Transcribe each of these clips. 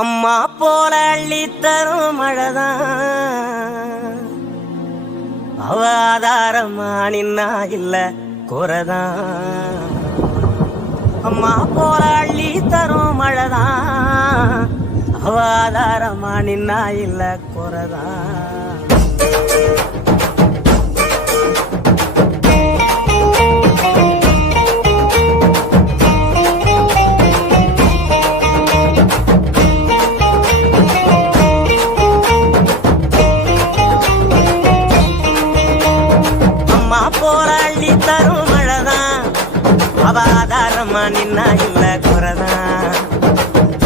அம்மா போல அள்ளி தரும் மழைதான் அவ ஆதாரமா நின்னா இல்ல குறைதான். அம்மா போல அள்ளி தரும் மழைதான் அவ ஆதாரமா நின்னா இல்ல குறைதான். போராளி தரும் மழைதான் அவ ஆதாரமா நின்னா இல்ல குறைதான்.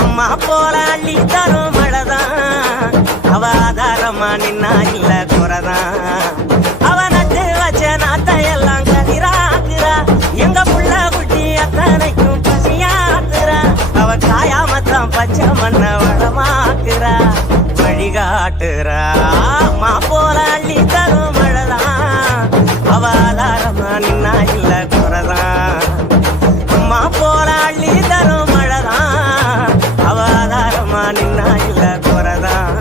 அம்மா போராளி தரும் மழைதான் அவ ஆதாரமா நின்னா இல்ல குறைதான். அவ நட்டு வச்ச நாட்டையெல்லாம் கதிராக்குறா, எங்க புள்ள குட்டி அத்தனைக்கும் பசியாக்குறா. அவ காயாமத்தான் பச்சை மண்ண வளமாக்குறா, வழிகாட்டுறா. அம்மா போராளி தரும் மழைதான் அவ ஆதாரமா நின்னா இல்ல குறைதான். அம்மா போராளி தரும் மழைதான் அவ ஆதாரமா நின்னா இல்ல குறைதான்.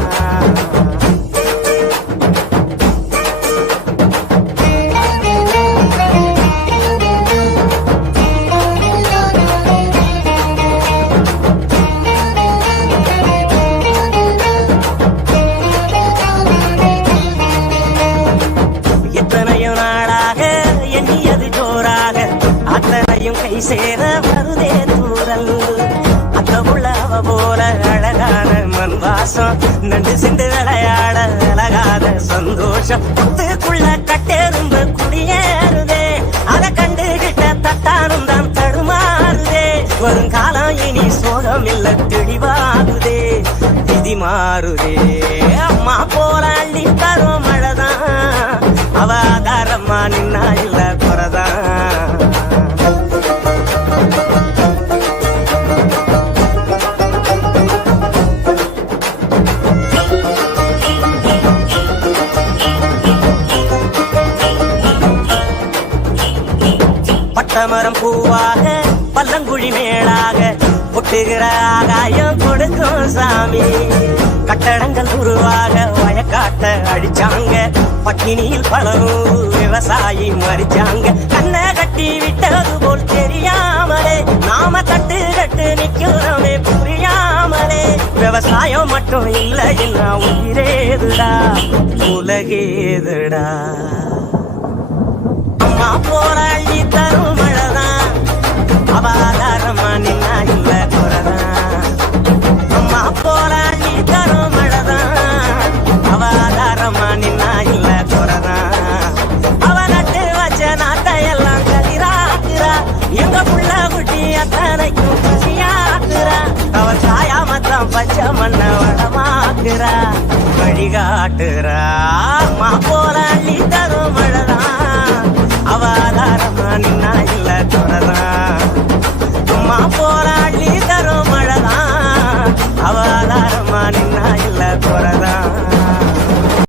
கை சேர வருதே தூரல் அத்த உள்ளவ போல அழகான மண் வாசம் நண்டு சிண்டு விளையாட அழகாத சந்தோஷம் புத்துக்குள்ள கட்டெரும்பு குடியேறுதே. அதை கண்டுகிட்ட தட்டானும் தான் தடுமாறுதே. வருங்காலம் இனி சோகம் இல்ல தெளிவாகுதே, விதி மாறுதே. அம்மா போல அள்ளி தரும் மழைதான் அவ ஆதாரமா நின்னா இல்ல குறைதான். பட்டமரம் பூவாக பல்லங்குழி மேலாக பொட்டுகிற ஆகாயம் கொடுக்கும் சாமி. கட்டடங்கள் உருவாக வயக்காட்ட அடிச்சாங்க, பட்டினியில் பலரும் விவசாயி மறிச்சாங்க. கண்ணை கட்டி விட்டது போல் தெரியாமலே நாம தட்டு கட்டு நிக்கிறோமே புரியாமலே. விவசாயம் மட்டும் இல்லை என்ன உயிரேதுடா உலகேதுடா. அம்மா போராளி தரும் மழைதான் அவ ஆதாரமா நின்னா இல்ல குறைதான். அம்மா போராளி தரும் மழைதான் அவ ஆதாரமா நின்னா இல்ல குறைதான். அவ நட்டு வச்ச நாட்டையெல்லாம் கதிராக்குறா, எங்க புள்ள குட்டி அத்தனைக்கும் பசியாக்குறா. அவ சாயாமத்தான் பச்சை மண்ண வளமாக்குறா, வழிகாட்டுறா. அம்மா போராளி தரும் மழைதான் அவ ஆதாரமா நின்னா